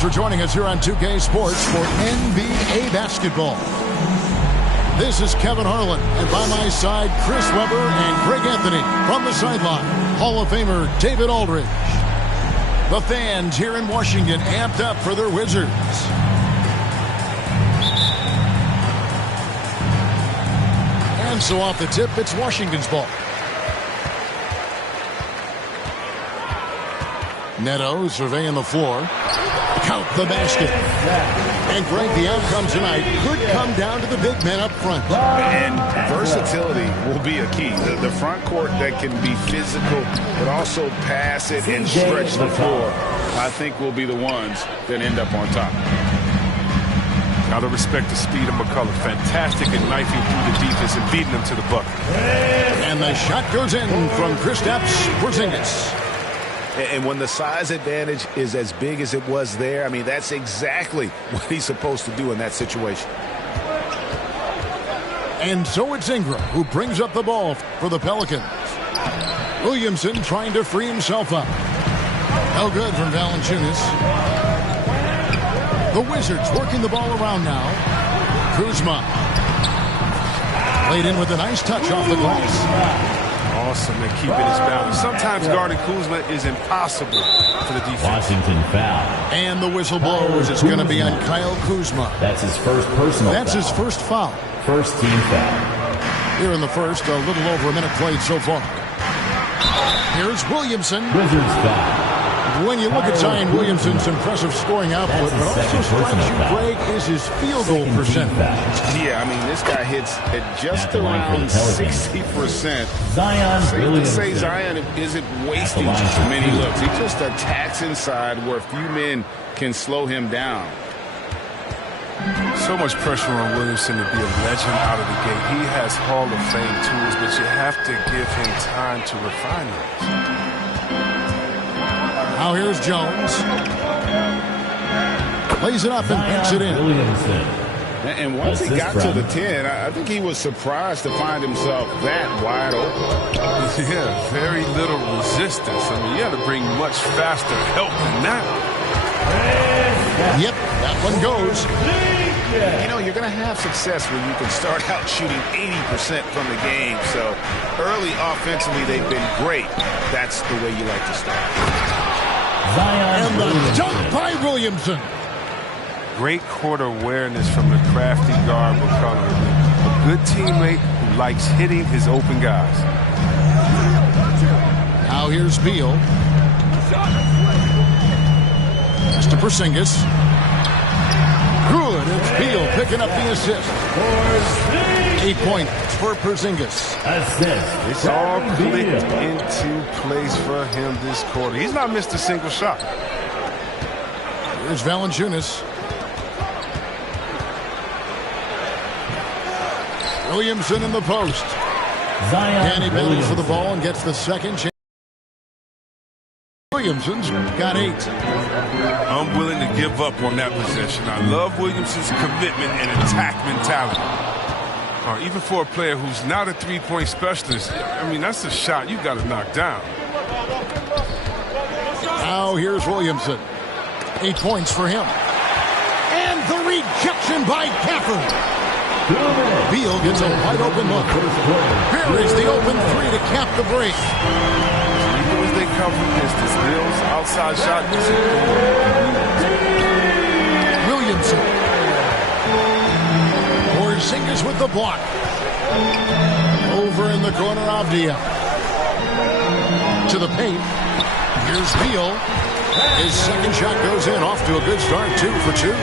Thanks for joining us here on 2K Sports for NBA basketball. This is Kevin Harlan, and by my side, Chris Webber and Greg Anthony. From the sideline, Hall of Famer David Aldridge. The fans here in Washington amped up for their Wizards. And so off the tip, it's Washington's ball. Neto surveying the floor. Count the basket. And Greg, the outcome tonight could come down to the big men up front. And versatility will be a key. The front court that can be physical, but also pass it and stretch the floor, I think will be the ones that end up on top. Gotta respect the speed of McCullough. Fantastic at knifing through the defense and beating them to the bucket. And the shot goes in from Kristaps Porzingis. And when the size advantage is as big as it was there, I mean, that's exactly what he's supposed to do in that situation. And so it's Ingram who brings up the ball for the Pelicans. Williamson trying to free himself up. No good from Valanciunas. The Wizards working the ball around now. Kuzma. Played in with a nice touch off the glass. Awesome at keeping his balance. Sometimes guarding Kuzma is impossible for the defense. Washington foul. And the whistle blows. It's going to be on Kyle Kuzma. That's his first personal That's foul. his first foul. First team foul. Here in the first, a little over a minute played so far. Here's Williamson. Wizards foul. When you look at Zion Williamson's impressive scoring output, but also strikes you, Greg, is his field goal percentage. Yeah, I mean, this guy hits at just around 60%. Zion Safe to say Zion isn't wasting too many looks. He just attacks inside where a few men can slow him down. So much pressure on Williamson to be a legend out of the gate. He has Hall of Fame tools, but you have to give him time to refine those. Now here's Jones. Plays it up and picks it in. And once he got to the 10, I think he was surprised to find himself that wide open. Yeah, very little resistance. I mean, you had to bring much faster help than that. Yep, that one goes. You know, you're going to have success when you can start out shooting 80% from the game. So early offensively, they've been great. That's the way you like to start. And the dunk by Williamson. Great court awareness from the crafty guard McCullough. A good teammate who likes hitting his open guys. Now here's Beal. That's to Porzingis. Good. It's Beal picking up the assist. 8 points for Porzingis. It's all clicked into place for him this quarter. He's not missed a single shot. Here's Valanciunas. Williamson in the post. And he battles for the ball and gets the second chance. Williamson's got 8. I'm willing to give up on that possession. I love Williamson's commitment and attack mentality. Even for a player who's not a three-point specialist, I mean, that's a shot you got to knock down. Now here's Williamson. 8 points for him. And the rejection by Gafford. Beal gets a wide open look. Here is the open three to cap the break. Even as they cover distance, Beal's outside shot isn't Williamson. Porzingis with the block. Over in the corner, Avdia. To the paint. Here's Beal. His second shot goes in. Off to a good start. 2 for 2.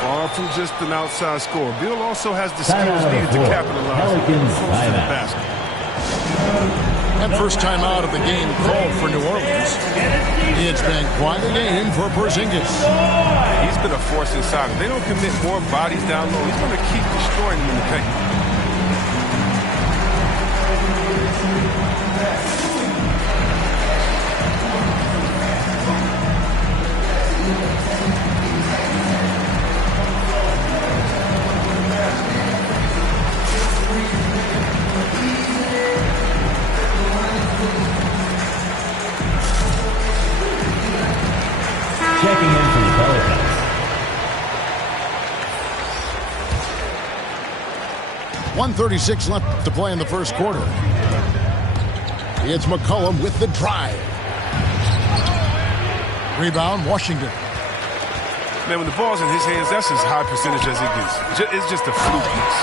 Far from just an outside score. Beal also has the skills needed to capitalize on the basket. That first time out of the game called for New Orleans. It's been quite a game for Porzingis. He's been a force inside. If they don't commit more bodies down low, he's going to keep destroying them in the paint. Checking in for the 1:36 left to play in the first quarter. It's McCollum with the drive. Rebound, Washington. Man, when the ball's in his hands, that's as high percentage as it gets. It's just a fluke piece.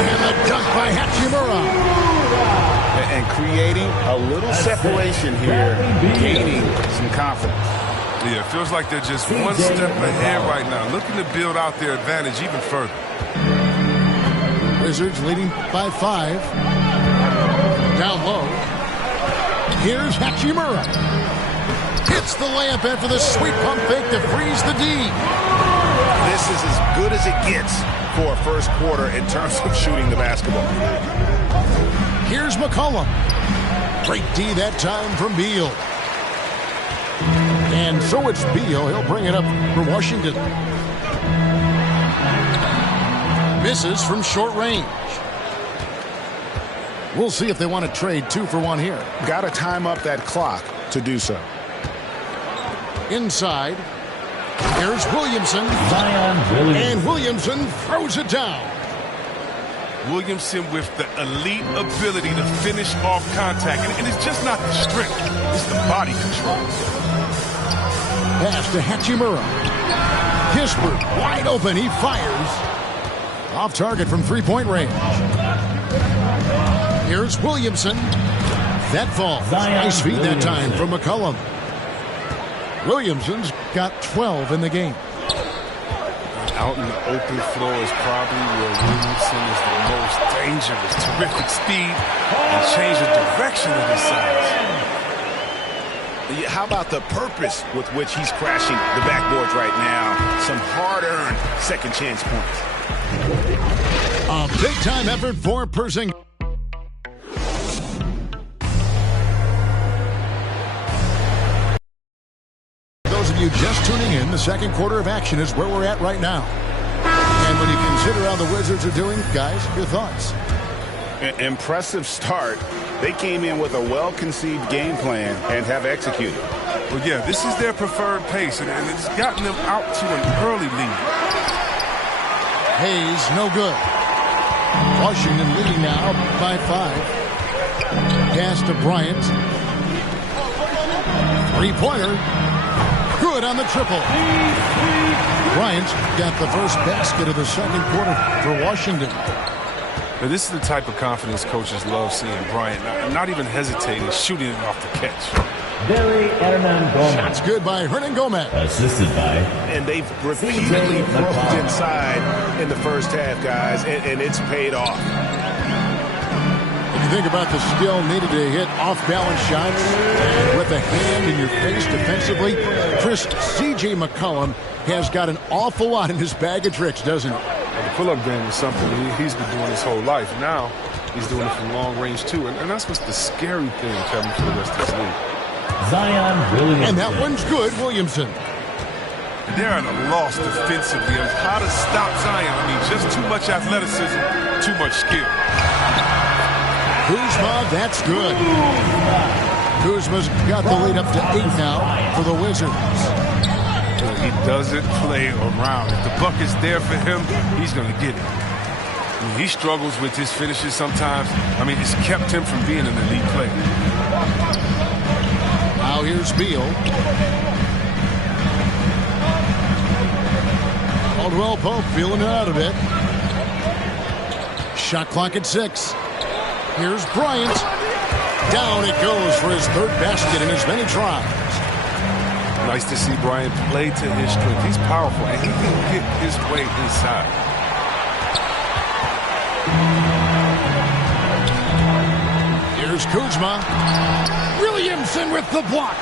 And the dunk by Hachimura. And creating a little separation here, gaining some confidence. Yeah, it feels like they're just one step ahead right now, looking to build out their advantage even further. Wizards leading by 5. Down low. Here's Hachimura. Hits the layup after the sweet pump fake to freeze the D. This is as good as it gets for a first quarter in terms of shooting the basketball. Here's McCollum. Great D that time from Beal. And so it's Beal. He'll bring it up for Washington. Misses from short range. We'll see if they want to trade 2 for 1 here. Got to time up that clock to do so. Inside. Here's Williamson. And Williamson throws it down. Williamson with the elite ability to finish off contact. And it's just not the strength. It's the body control. Pass to Hachimura. Kispert wide open. He fires. Off target from three-point range. Here's Williamson. That falls. Nice feed that time from McCollum. Williamson's got 12 in the game. Out in the open floor is probably where Williamson is the most dangerous. Terrific speed and change the direction of his size. How about the purpose with which he's crashing the backboards right now? Some hard-earned second chance points. A big-time effort for Porzingis. Those of you just tuning in, the second quarter of action is where we're at right now. And when you consider how the Wizards are doing, guys, your thoughts? Impressive start. They came in with a well-conceived game plan and have executed. Well, yeah, this is their preferred pace, and it's gotten them out to an early lead. Hayes, no good. Washington leading now by 5. Pass to Bryant. Three-pointer. Good on the triple. Bryant got the first basket of the second quarter for Washington. Now, this is the type of confidence coaches love seeing Bryant not even hesitating, shooting it off the catch. Shots good by Hernangomez. Assisted by. And they've repeatedly broke inside in the first half, guys, and it's paid off. If you think about the skill needed to hit off-balance shots and with a hand in your face defensively, Chris, C.J. McCollum has got an awful lot in his bag of tricks, doesn't he? The pull-up game is something he's been doing his whole life. Now he's doing it from long range too, and that's what's the scary thing, Kevin, for the rest of this league. Zion Williamson. And that one's good, Williamson. They're at a loss defensively of how to stop Zion. I mean, just too much athleticism, too much skill. Kuzma, that's good. Kuzma's got the lead up to 8 now for the Wizards. He doesn't play around. If the buck is there for him, he's going to get it. I mean, he struggles with his finishes sometimes. I mean, it's kept him from being an elite player. Now here's Beal. Caldwell Pope feeling it out a bit. Shot clock at 6. Here's Bryant. Down it goes for his third basket in as many tries. Nice to see Bryant play to his strength. He's powerful, and he can get his way inside. Here's Kuzma. Williamson with the block.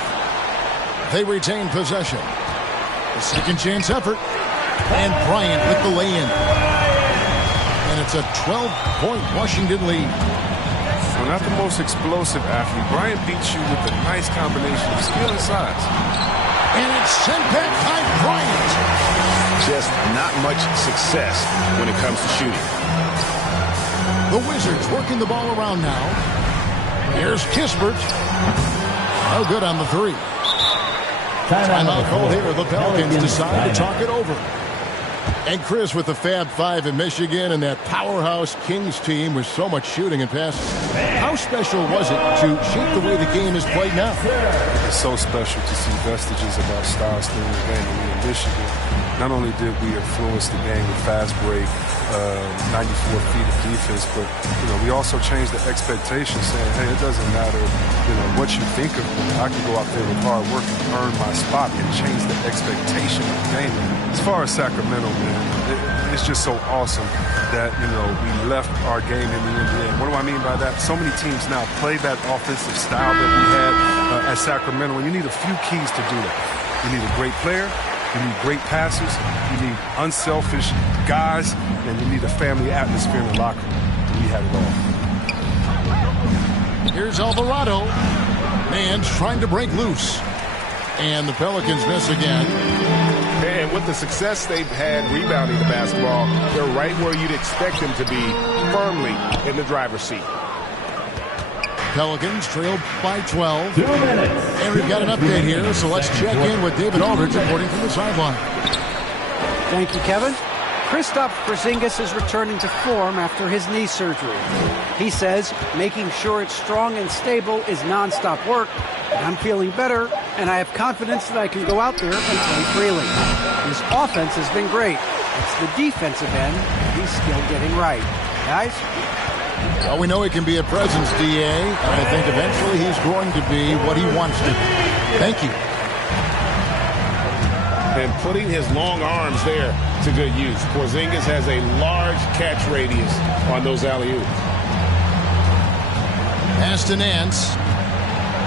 They retain possession. A second chance effort. And Bryant with the lay-in. And it's a 12-point Washington lead. Well, not the most explosive athlete. Bryant beats you with a nice combination of skill and size. And it's sent back by Bryant. Just not much success when it comes to shooting. The Wizards working the ball around now. Here's Kispert. No good on the 3. Timeout call here. The Pelicans decide to talk it over. And Chris, with the Fab Five in Michigan and that powerhouse Kings team with so much shooting and passing, how special was it to shape the way the game is played now? It's so special to see vestiges of our style still in the game. I mean, in Michigan, not only did we influence the game with fast break, 94 feet of defense, but we also changed the expectation, saying, hey, it doesn't matter what you think of me. I can go out there with hard work and earn my spot and change the expectation of the game. As far as Sacramento, man, it's just so awesome that we left our game in the NBA. What do I mean by that? So many teams now play that offensive style that we had at Sacramento, and you need a few keys to do that. You need a great player. You need great passes, you need unselfish guys, and you need a family atmosphere in the locker room. We had it all. Here's Alvarado. Man's trying to break loose. And the Pelicans miss again. And with the success they've had rebounding the basketball, they're right where you'd expect them to be, firmly in the driver's seat. Pelicans trailed by 12. 2 minutes. And we've got an update here, so let's check in with David Aldridge reporting from the sideline. Thank you, Kevin. Kristaps Porzingis is returning to form after his knee surgery. He says making sure it's strong and stable is nonstop work. I'm feeling better, and I have confidence that I can go out there and play freely. His offense has been great. It's the defensive end he's still getting right. Guys? Well, we know he can be a presence, D.A., and I think eventually he's going to be what he wants to be. Thank you. And putting his long arms there to good use. Porzingis has a large catch radius on those alley-oops. Pass to Nance.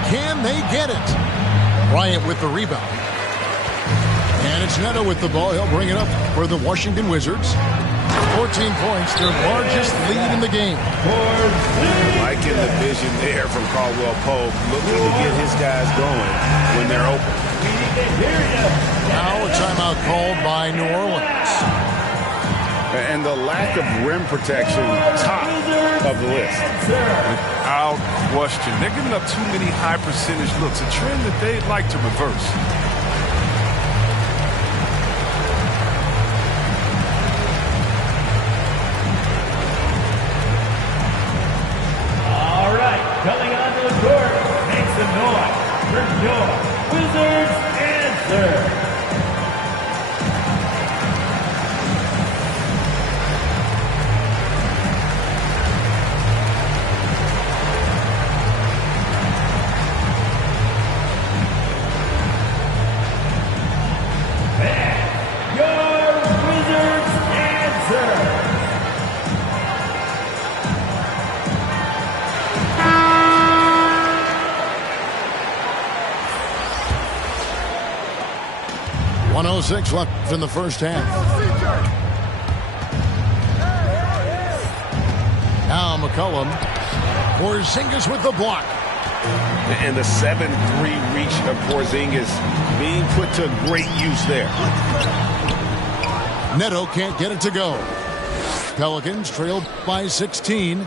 Can they get it? Bryant with the rebound. And it's Neto with the ball. He'll bring it up for the Washington Wizards. 14 points, their largest lead in the game. Liking the vision there from Caldwell Pope, looking to get his guys going when they're open. Now a timeout called by New Orleans. And the lack of rim protection, top of the list. Without question. They're giving up too many high percentage looks, a trend that they'd like to reverse. Coming onto the court, make some noise for your Wizards answer. And your Wizards answer. .106 left in the first half. Now McCollum. Porzingis with the block. And the 7-3 reach of Porzingis being put to great use there. Neto can't get it to go. Pelicans trailed by 16.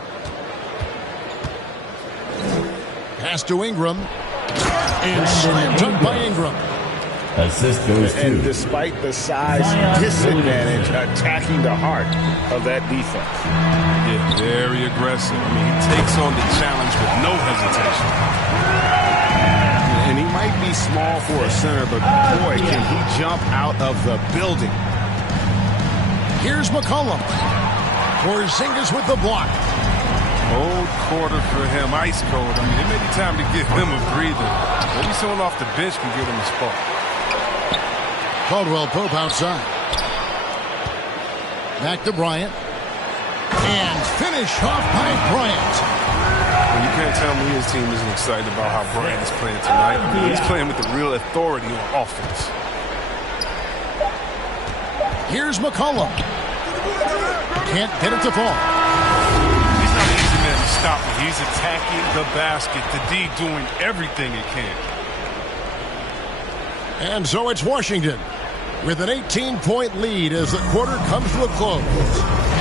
Pass to Ingram. And slam dunk by Ingram. Assist goes to. And despite the size disadvantage, attacking the heart of that defense. Yeah, very aggressive. I mean, he takes on the challenge with no hesitation. And he might be small for a center, but boy, can he jump out of the building. Here's McCollum. Porzingis with the block. Old quarter for him, ice cold. I mean, it may be time to give him a breather. Maybe someone off the bench can get him a spot. Caldwell Pope outside. Back to Bryant. And finish off by Bryant. Well, you can't tell me his team isn't excited about how Bryant is playing tonight. I mean, he's playing with the real authority on offense. Here's McCollum. Can't get it to fall. He's not an easy man to stop when he's attacking the basket. The D doing everything it can. And so it's Washington with an 18-point lead as the quarter comes to a close.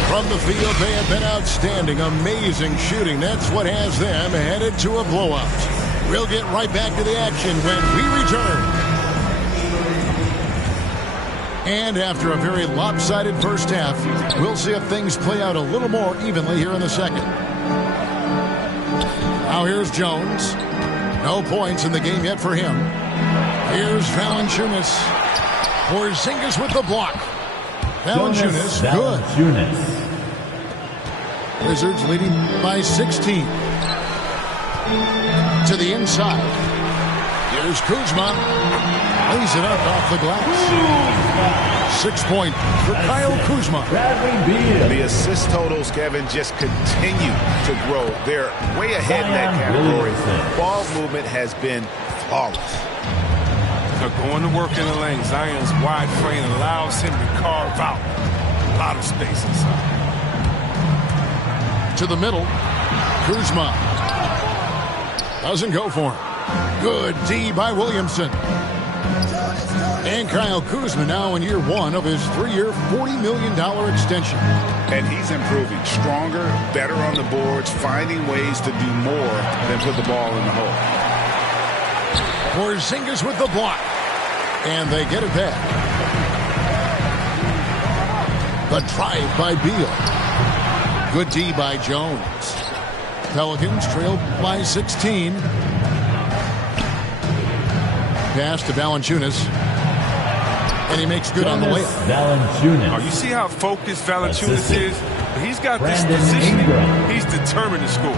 From the field, they have been outstanding, amazing shooting. That's what has them headed to a blowout. We'll get right back to the action when we return. And after a very lopsided first half, we'll see if things play out a little more evenly here in the second. Now here's Jones. No points in the game yet for him. Here's Valanciunas. Porzingis with the block. Valanciunas, good. Wizards leading by 16. To the inside. Here's Kuzma. Lays it up off the glass. 6 point for Kyle Kuzma. The assist totals, Kevin, just continue to grow. They're way ahead in that category. Ball movement has been flawless. They're going to work in the lane. Zion's wide frame allows him to carve out a lot of space inside. To the middle. Kuzma. Doesn't go for him. Good D by Williamson. And Kyle Kuzma now in year one of his 3-year, $40 million extension. And he's improving. Stronger, better on the boards, finding ways to do more than put the ball in the hole. Porzingis with the block. And they get it back. The drive by Beal. Good D by Jones. Pelicans trail by 16. Pass to Valanciunas. And he makes good on the layup. Oh, you see how focused Valanciunas is? He's got this positioning. He's determined to score.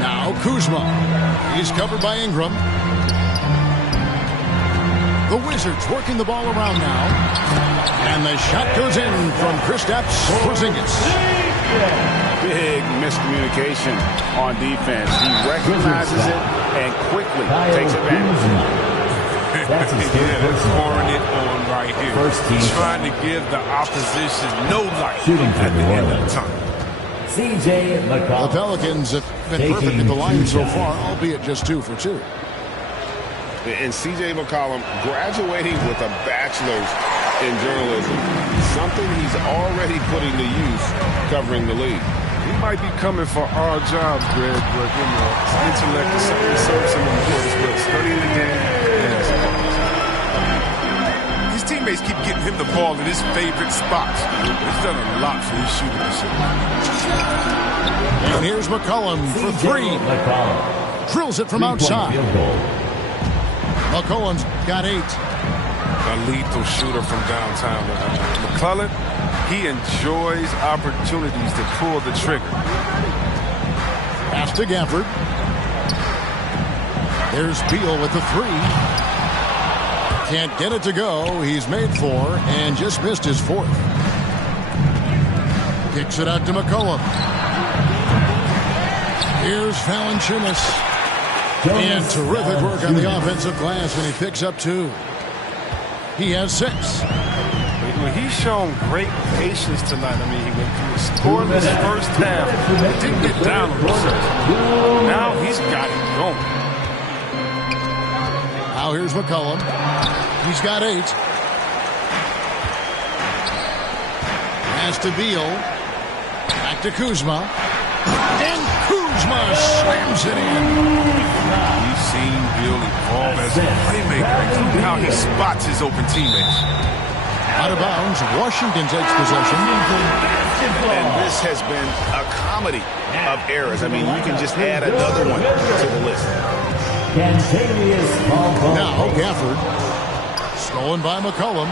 Now Kuzma. He's covered by Ingram. The Wizards working the ball around now. And the shot goes in from Kristaps Porzingis. Big miscommunication on defense. He recognizes it and quickly takes advantage. That's they're pouring it on right here. Trying to give the opposition no life at the end of the time. C.J. McCollum. The Pelicans have been perfect at the line so far, albeit just 2 for 2. And C.J. McCollum graduating with a bachelor's in journalism, something he's already putting to use covering the league. He might be coming for our jobs, Greg, but you know, his intellect is something that serves him in the court as well. Studying the game. Yes. His teammates keep getting him the ball in his favorite spots. He's done a lot for his shooting percentage. And here's McCollum for 3. Drills it from outside. McCollum's got 8. A lethal shooter from downtown. McClellan, he enjoys opportunities to pull the trigger. Pass to Gafford. There's Beal with the 3. Can't get it to go. He's made 4 and just missed his 4th. Kicks it out to McCollum. Here's Valanciunas. And terrific work on the offensive glass, and he picks up 2. He has 6. He's shown great patience tonight. I mean, he went through a scoreless first half. He didn't get down on himself. Now he's got it going. Now here's McCollum. He's got 8. Pass to Beal. Back to Kuzma. And Kuzma slams it in. We've seen Beal evolve as a playmaker, including how he spots his open teammates. Out of bounds, Washington takes possession. And this has been a comedy of errors. I mean, you can just add another one to the list. Now Gafford. Stolen by McCollum.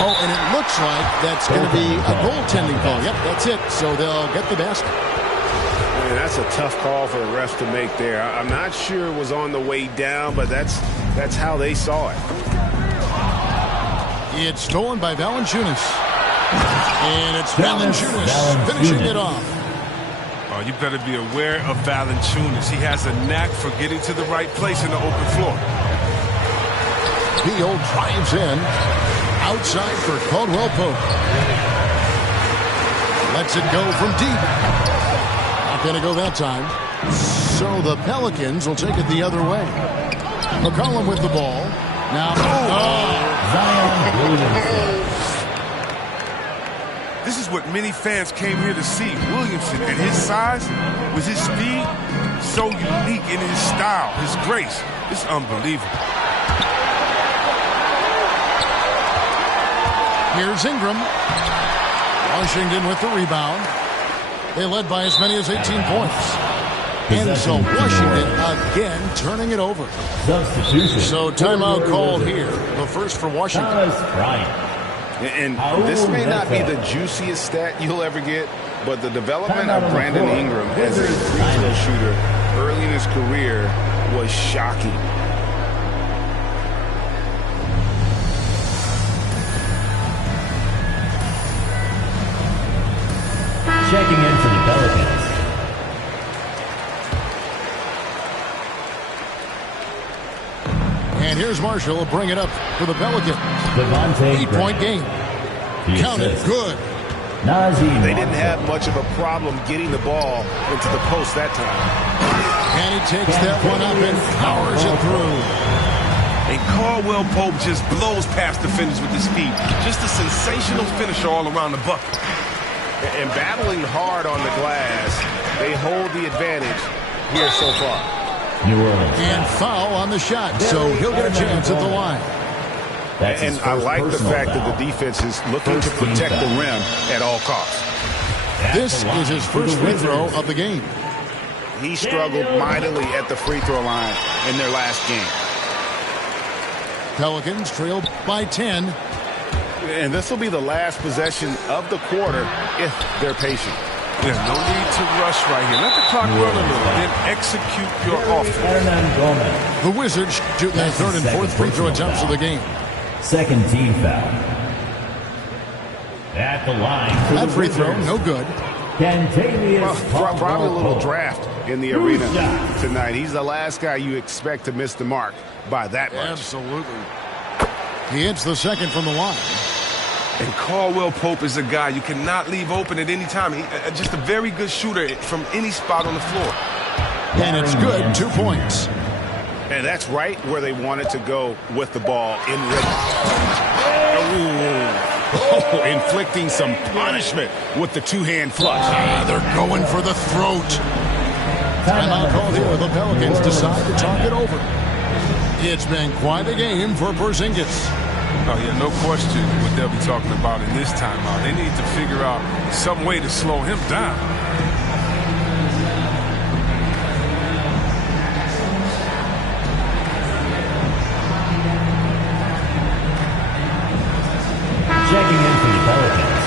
Oh, and it looks like that's going to be a goaltending call. Yep, that's it. So they'll get the basket. Man, that's a tough call for the refs to make there. I'm not sure it was on the way down, but that's how they saw it. It's stolen by Valanciunas. And it's Valanciunas finishing it off. Oh, you better be aware of Valanciunas. He has a knack for getting to the right place in the open floor. Beal drives in. Outside for Caldwell Pope. Lets it go from deep. Not going to go that time. So the Pelicans will take it the other way. McCollum with the ball. Now, This is what many fans came here to see. Williamson, at his size, with his speed, so unique in his style, his grace. It's unbelievable. Here's Ingram. Washington with the rebound. They led by as many as 18 points. And so Washington again turning it over. Substitution. So timeout called here. The first for Washington. Thomas Bryant. And this may not be the juiciest stat you'll ever get, but the development of Brandon Ingram as a free-throw shooter early in his career was shocking. Checking in for the Pelicans. And here's Marshall to bring it up for the Pelicans. Devontae 8-point game. The Counted assist. good. Nazir They didn't have much of a problem getting the ball into the post that time. And he takes that one up and powers it through. And Caldwell Pope just blows past defenders with his speed. Just a sensational finisher all around the bucket. And battling hard on the glass, they hold the advantage here so far. New Orleans. And foul on the shot, so he'll get a chance at the line. That's his And I first like the personal fact foul. that the defense is looking to First team protect the foul. rim at all costs. This is his first free throw of the game. He struggled mightily at the free throw line in their last game. Pelicans trail by 10. And this will be the last possession of the quarter if they're patient. Yeah, no need to rush right here. Let the clock run a little, then execute your offense. Hernan Gomez. The Wizards shoot their third and fourth free throw attempts of the game. Second team foul. At the line. for That the free throw, Wizards, no good. Cantavius Probably a little Caldwell-Pope. draft in the arena tonight. He's the last guy you expect to miss the mark by that much. Absolutely. He hits the second from the line. And Caldwell Pope is a guy you cannot leave open at any time. Just a very good shooter from any spot on the floor. And it's good, 2 points. And that's right where they wanted to go with the ball in rhythm. Oh, inflicting some punishment with the two-hand flush. They're going for the throat. Timeout called here. The Pelicans decide to talk it over. It's been quite a game for Porzingis. Oh, yeah, no question what they'll be talking about in this timeout. They need to figure out some way to slow him down. Checking in for the Pelicans.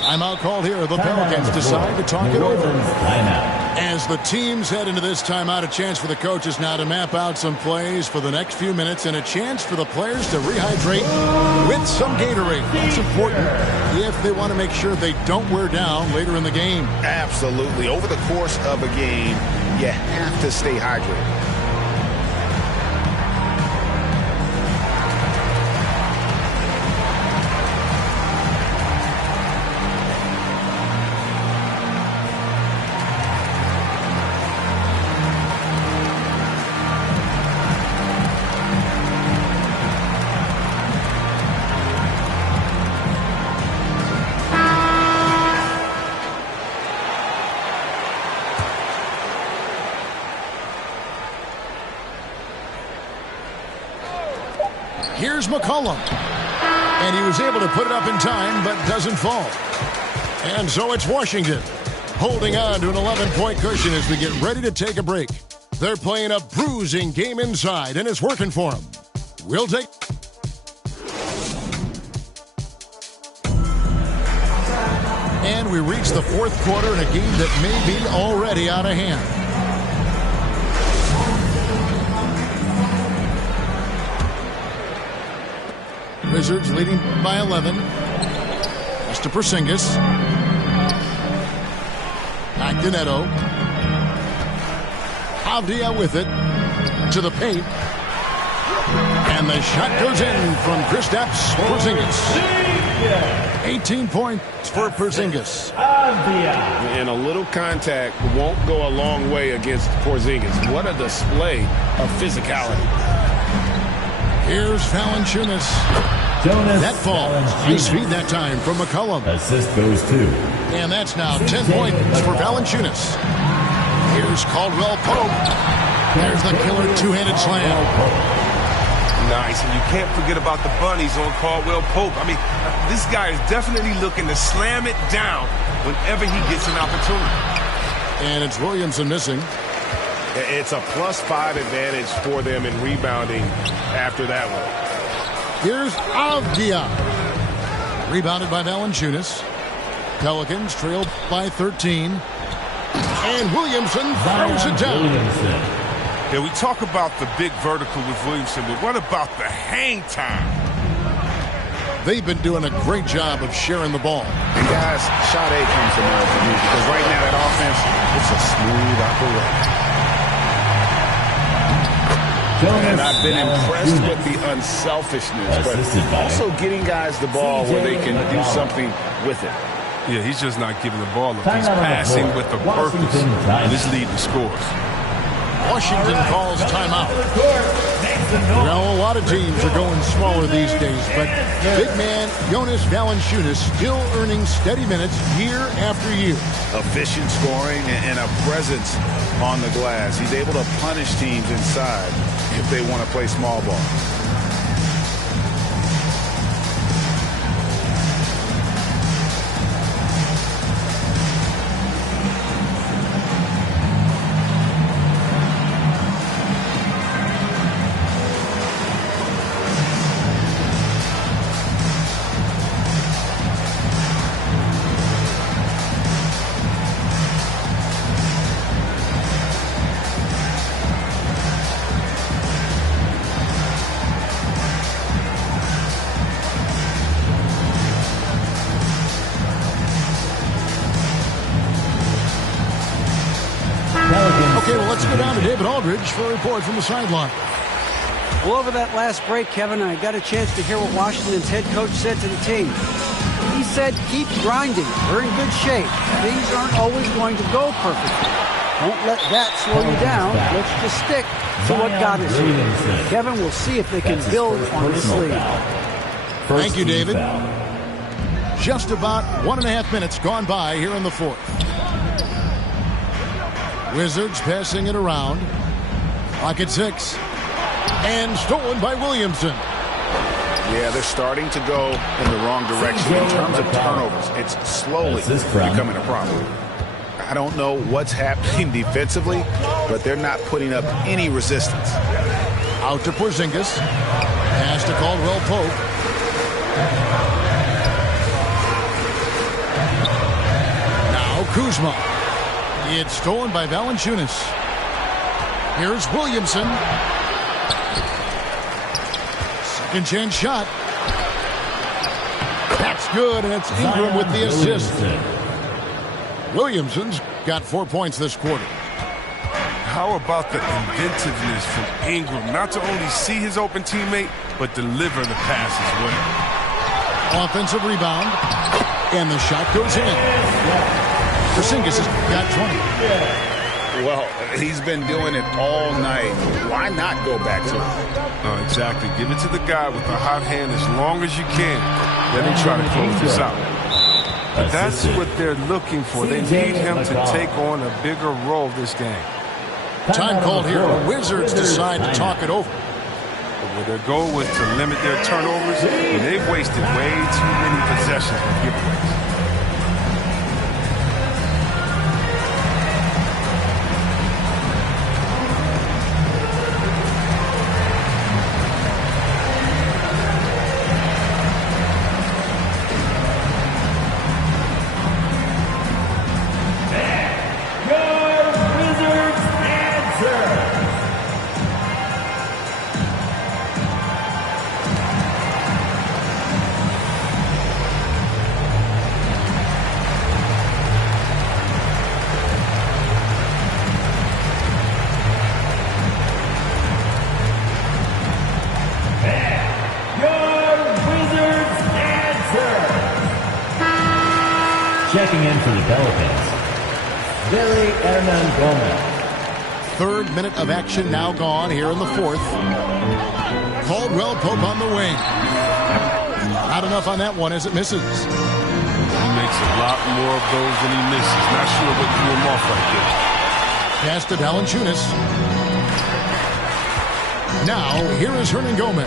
Timeout called here. The Pelicans decide to talk it New over. Orleans timeout. As the teams head into this timeout, a chance for the coaches now to map out some plays for the next few minutes and a chance for the players to rehydrate with some Gatorade. That's important if they want to make sure they don't wear down later in the game. Absolutely. Over the course of a game, you have to stay hydrated. Here's McCollum. And he was able to put it up in time, but doesn't fall. And so it's Washington holding on to an 11-point cushion as we get ready to take a break. They're playing a bruising game inside, and it's working for them. We'll take... And we reach the fourth quarter in a game that may be already out of hand. Wizards leading by 11. Pass to Porzingis. Back to Neto. Avdia with it to the paint. And the shot goes in from Kristaps Porzingis. 18 points for Porzingis. And a little contact won't go a long way against Porzingis. What a display of physicality. Here's Valanciunas. Jonas That ball, high speed that time from McCollum. Assist goes to. And that's now 10 points for Valanciunas. Here's Caldwell Pope. There's the killer two-handed slam. Nice, and you can't forget about the bunnies on Caldwell Pope. I mean, this guy is definitely looking to slam it down whenever he gets an opportunity. And it's Williamson missing. It's a +5 advantage for them in rebounding after that one. Here's Avdia. Rebounded by Valanciunas. Pelicans trailed by 13. And Williamson throws it down. Yeah, we talk about the big vertical with Williamson, but what about the hang time? They've been doing a great job of sharing the ball. And guys, shot A comes to mind for me because right now that offense, it's a smooth operation. And I've been impressed with the unselfishness, but also getting guys the ball where they can do something with it. Yeah, he's just not giving the ball up. He's passing with a purpose, and it's leading scores. Washington calls timeout. Well, a lot of teams are going smaller these days, but big man Jonas Valanciunas still earning steady minutes year after year. Efficient scoring and a presence on the glass. He's able to punish teams inside if they want to play small ball. Okay, well, let's go down to David Aldridge for a report from the sideline. Well, over that last break, Kevin, I got a chance to hear what Washington's head coach said to the team. He said, keep grinding. We're in good shape. Things aren't always going to go perfectly. Don't let that slow you down. Let's just stick to what got us here. Kevin, we'll see if they can build on this lead. Thank you, David. Just about 1.5 minutes gone by here in the fourth. Wizards passing it around. Clock at 6. And stolen by Williamson. Yeah, they're starting to go in the wrong direction in terms of turnovers. It's slowly becoming a problem. I don't know what's happening defensively, but they're not putting up any resistance. Out to Porzingis. Pass to Caldwell Pope. Now Kuzma. It's stolen by Valanciunas. Here's Williamson. Second chance shot. That's good, and it's Ingram with the assist. Williamson's got 4 points this quarter. How about the inventiveness from Ingram? Not to only see his open teammate, but deliver the pass as well. Offensive rebound. And the shot goes in. Porzingis has got 20. Well, he's been doing it all night. Why not go back to it? Exactly. Give it to the guy with the hot hand as long as you can. Then they try to close this out. But that's what they're looking for. They need him to take on a bigger role this game. Time called here. The Wizards decide to talk it over. Well, their goal was to limit their turnovers, and they've wasted way too many possessions with giveaways. Checking in for the Pelicans, Billy Hernan Gomez. Third minute of action now gone here in the fourth. Caldwell Pope on the wing. Not enough on that one as it misses. He makes a lot more of those than he misses. Not sure what threw him off right there. Pass to Valanciunas. Now, here is Hernan Gomez.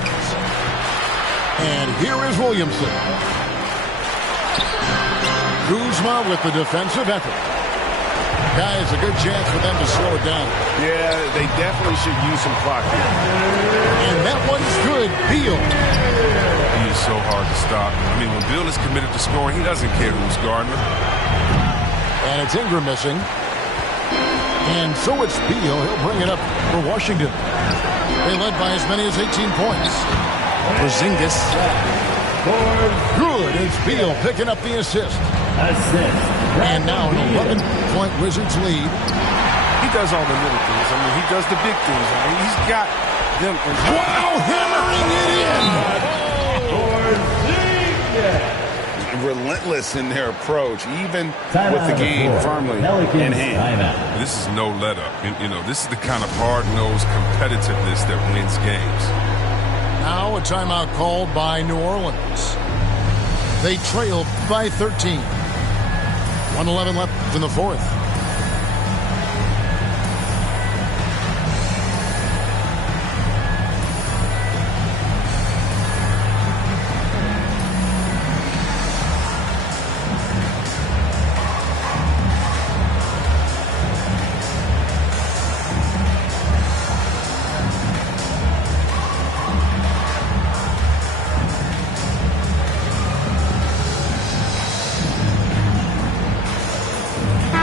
And here is Williamson. Kuzma with the defensive effort. Guys, a good chance for them to slow it down. Yeah, they definitely should use some clock here. And that one's good. Beal. He is so hard to stop. I mean, when Beal is committed to scoring, he doesn't care who's guarding him. And it's Ingram missing. And so it's Beal. He'll bring it up for Washington. They led by as many as 18 points. Porzingis. Good. It's Beal picking up the assist. And now an 11-point Wizards lead. He does all the little things. I mean, he does the big things. I mean, he's got them. Wow, hammering it in. Relentless in their approach, even with the game firmly in hand. This is no let-up. You know, this is the kind of hard-nosed competitiveness that wins games. Now a timeout called by New Orleans. They trailed by 13. 1:11 left in the fourth.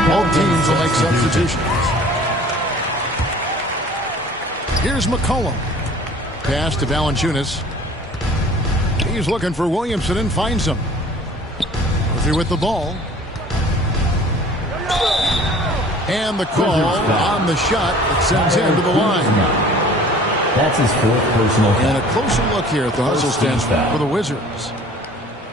Both teams will make substitutions. Here's McCollum. Pass to Valanciunas. He's looking for Williamson and finds him. Murphy with the ball. And the call on the shot that sends him to the line. That's his fourth personal foul. And a closer look here at the hustle stance for the Wizards.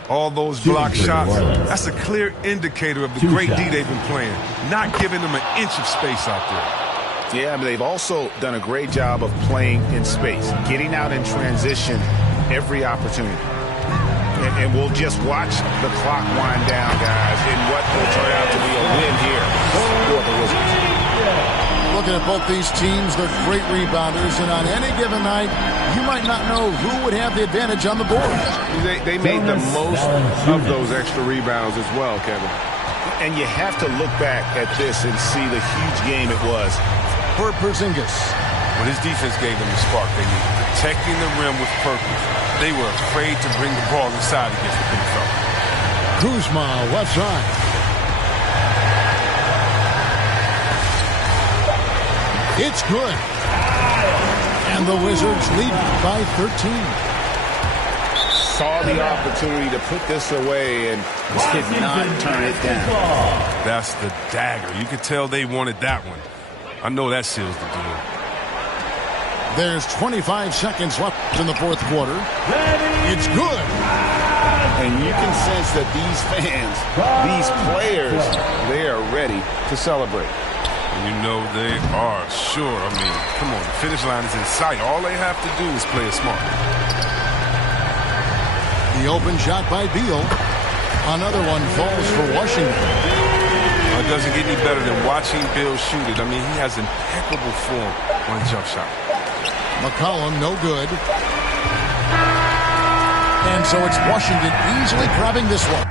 All those block shots, that's a clear indicator of the great D they've been playing. Not giving them an inch of space out there. Yeah, but they've also done a great job of playing in space, getting out in transition every opportunity. And we'll just watch the clock wind down, guys, in what will turn out to be a win here for the Wizards. Looking at both these teams, they're great rebounders, and on any given night, you might not know who would have the advantage on the board. They made the most of those extra rebounds as well, Kevin. And you have to look back at this and see the huge game it was for Porzingis. When his defense gave them the spark they needed, protecting the rim with purpose. They were afraid to bring the ball inside against the big fella. Kuzma, left side. It's good. And the Wizards lead by 13. Saw the opportunity to put this away and did not turn it down. That's the dagger. You could tell they wanted that one. I know that seals the deal. There's 25 seconds left in the fourth quarter. It's good. And you can sense that these fans, these players, they are ready to celebrate. And you know they are, sure. I mean, come on, the finish line is in sight. All they have to do is play it smart. The open shot by Beal. Another one falls for Washington. It doesn't get any better than watching Beal shoot it. I mean, he has impeccable form on a jump shot. McCollum, no good. And so it's Washington easily grabbing this one.